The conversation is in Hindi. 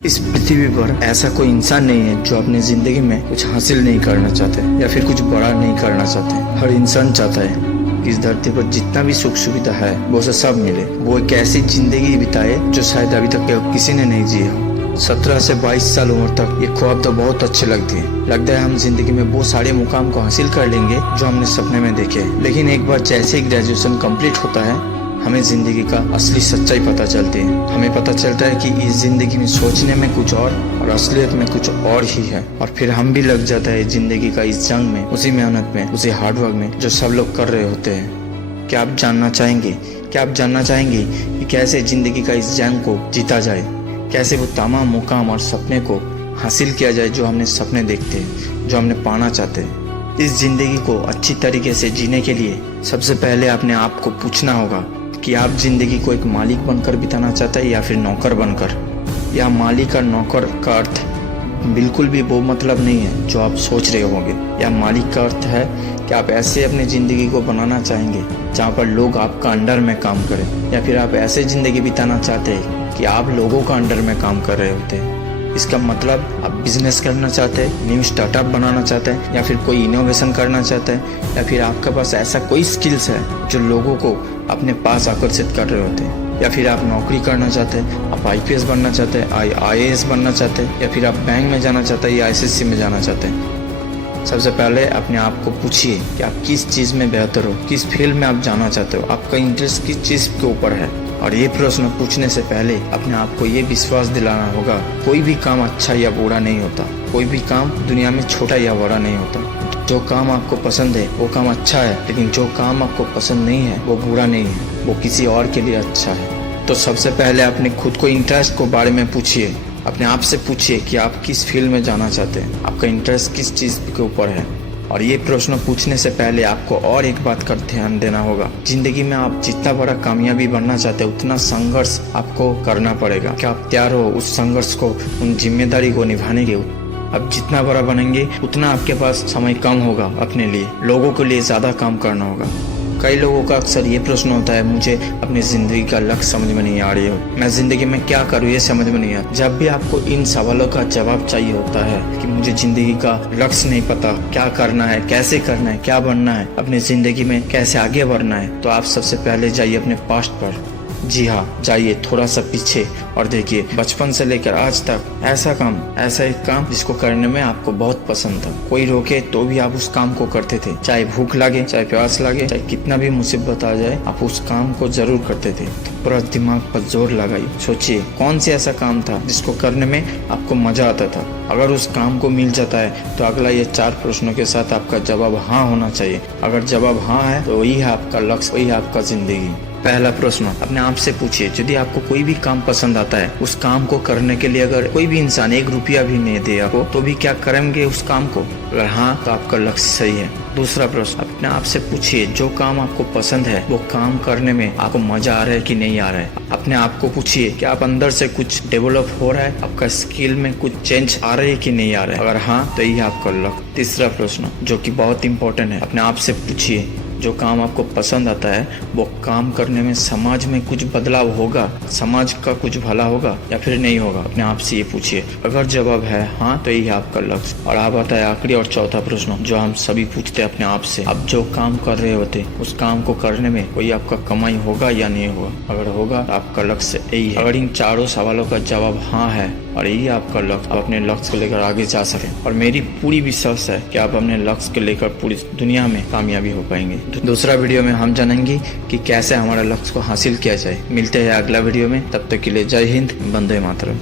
इस पृथ्वी पर ऐसा कोई इंसान नहीं है जो अपनी जिंदगी में कुछ हासिल नहीं करना चाहते या फिर कुछ बड़ा नहीं करना चाहते। हर इंसान चाहता है कि इस धरती पर जितना भी सुख सुविधा है वो सब मिले, वो एक ऐसी जिंदगी बिताए जो शायद अभी तक किसी ने नहीं जिया हो। 17 से 22 साल उम्र तक ये ख्वाब तो बहुत अच्छे लगते हैं। लगता है हम जिंदगी में वो सारे मुकाम को हासिल कर लेंगे जो हमने सपने में देखे। लेकिन एक बार जैसे ही ग्रेजुएशन कंप्लीट होता है हमें जिंदगी का असली सच्चाई पता चलती है। हमें पता चलता है कि इस जिंदगी में सोचने में कुछ और असलियत में कुछ और ही है। और फिर हम भी लग जाता है जिंदगी का इस जंग में, उसी मेहनत में, उसी हार्डवर्क में जो सब लोग कर रहे होते हैं। क्या आप जानना चाहेंगे कि कैसे जिंदगी का इस जंग को जीता जाए, कैसे वो तमाम मुकाम और सपने को हासिल किया जाए जो हमने सपने देखते हैं, जो हमने पाना चाहते हैं। इस जिंदगी को अच्छी तरीके से जीने के लिए सबसे पहले अपने आप को पूछना होगा कि आप जिंदगी को एक मालिक बनकर बिताना चाहते हैं या फिर नौकर बनकर। या मालिक और नौकर का अर्थ बिल्कुल भी वो मतलब नहीं है जो आप सोच रहे होंगे। या मालिक का अर्थ है कि आप ऐसे अपनी ज़िंदगी को बनाना चाहेंगे जहाँ पर लोग आपका अंडर में काम करें, या फिर आप ऐसे ज़िंदगी बिताना चाहते हैं कि आप लोगों का अंडर में काम कर रहे होते हैं। इसका मतलब आप बिजनेस करना चाहते हैं, न्यू स्टार्टअप बनाना चाहते हैं, या फिर कोई इनोवेशन करना चाहते हैं, या फिर आपके पास ऐसा कोई स्किल्स है जो लोगों को अपने पास आकर्षित कर रहे होते हैं। या फिर आप नौकरी करना चाहते हैं, आप IPS बनना चाहते हैं, IAS बनना चाहते हैं, या फिर आप बैंक में जाना चाहते हैं या SSC में जाना चाहते हैं। सबसे पहले अपने आप को पूछिए कि आप किस चीज़ में बेहतर हो, किस फील्ड में आप जाना चाहते हो, आपका इंटरेस्ट किस चीज़ के ऊपर है। और ये प्रश्न पूछने से पहले अपने आप को ये विश्वास दिलाना होगा, कोई भी काम अच्छा या बुरा नहीं होता, कोई भी काम दुनिया में छोटा या बड़ा नहीं होता। जो काम आपको पसंद है वो काम अच्छा है, लेकिन जो काम आपको पसंद नहीं है वो बुरा नहीं है, वो किसी और के लिए अच्छा है। तो सबसे पहले अपने खुद को इंटरेस्ट को बारे में पूछिए। अपने आप से पूछिए कि आप किस फील्ड में जाना चाहते हैं, आपका इंटरेस्ट किस चीज़ के ऊपर है। और ये प्रश्न पूछने से पहले आपको और एक बात का ध्यान देना होगा, जिंदगी में आप जितना बड़ा कामयाबी बनना चाहते हैं उतना संघर्ष आपको करना पड़ेगा। क्या आप तैयार हो उस संघर्ष को, उन जिम्मेदारी को निभाने के? अब जितना बड़ा बनेंगे उतना आपके पास समय कम होगा, अपने लिए, लोगों के लिए ज़्यादा काम करना होगा। कई लोगों का अक्सर ये प्रश्न होता है, मुझे अपनी ज़िंदगी का लक्ष्य समझ में नहीं आ रही हो, मैं ज़िंदगी में क्या करूँ ये समझ में नहीं आता। जब भी आपको इन सवालों का जवाब चाहिए होता है कि मुझे ज़िंदगी का लक्ष्य नहीं पता, क्या करना है, कैसे करना है, क्या बनना है, अपनी ज़िंदगी में कैसे आगे बढ़ना है, तो आप सबसे पहले जाइए अपने पास्ट पर। जी हाँ, जाइए थोड़ा सा पीछे और देखिए बचपन से लेकर आज तक ऐसा एक काम जिसको करने में आपको बहुत पसंद था। कोई रोके तो भी आप उस काम को करते थे, चाहे भूख लगे, चाहे प्यास लगे, चाहे कितना भी मुसीबत आ जाए, आप उस काम को जरूर करते थे। तो पूरा दिमाग पर जोर लगाइए, सोचिए कौन सा ऐसा काम था जिसको करने में आपको मजा आता था। अगर उस काम को मिल जाता है तो अगला ये 4 प्रश्नों के साथ आपका जवाब हाँ होना चाहिए। अगर जवाब हाँ है तो वही है आपका लक्ष्य, वही है आपका जिंदगी। पहला प्रश्न अपने आप से पूछिए, यदि आपको कोई भी काम पसंद आता है, उस काम को करने के लिए अगर कोई भी इंसान 1 रुपया भी नहीं दे आपको, तो भी क्या करेंगे उस काम को? अगर हाँ तो आपका लक्ष्य सही है। दूसरा प्रश्न अपने आप से पूछिए, जो काम आपको पसंद है वो काम करने में आपको मजा आ रहा है कि नहीं आ रहा है। अपने आप को पूछिए कि आप अंदर से कुछ डेवलप हो रहा है, आपका स्किल में कुछ चेंज आ रही है कि नहीं आ रहा है। अगर हाँ तो यही आपका लक्ष्य। तीसरा प्रश्न जो कि बहुत इंपॉर्टेंट है, अपने आप से पूछिए, जो काम आपको पसंद आता है वो काम करने में समाज में कुछ बदलाव होगा, समाज का कुछ भला होगा या फिर नहीं होगा? अपने आप से ये पूछिए। अगर जवाब है हाँ तो यही है आपका लक्ष्य। और आप आता है आखिरी और चौथा प्रश्न जो हम सभी पूछते हैं अपने आप से, आप जो काम कर रहे होते उस काम को करने में कोई आपका कमाई होगा या नहीं होगा? अगर होगा तो आपका लक्ष्य यही है। अगर इन चारों सवालों का जवाब हाँ है और यही आपका लक्ष्य, आप अपने लक्ष्य को लेकर आगे जा सकें। और मेरी पूरी विश्वास है कि आप अपने लक्ष्य को लेकर पूरी दुनिया में कामयाबी हो पाएंगे। दूसरा वीडियो में हम जानेंगे कि कैसे हमारा लक्ष्य को हासिल किया जाए। मिलते हैं अगला वीडियो में, तब तक के लिए जय हिंद, वंदे मातरम।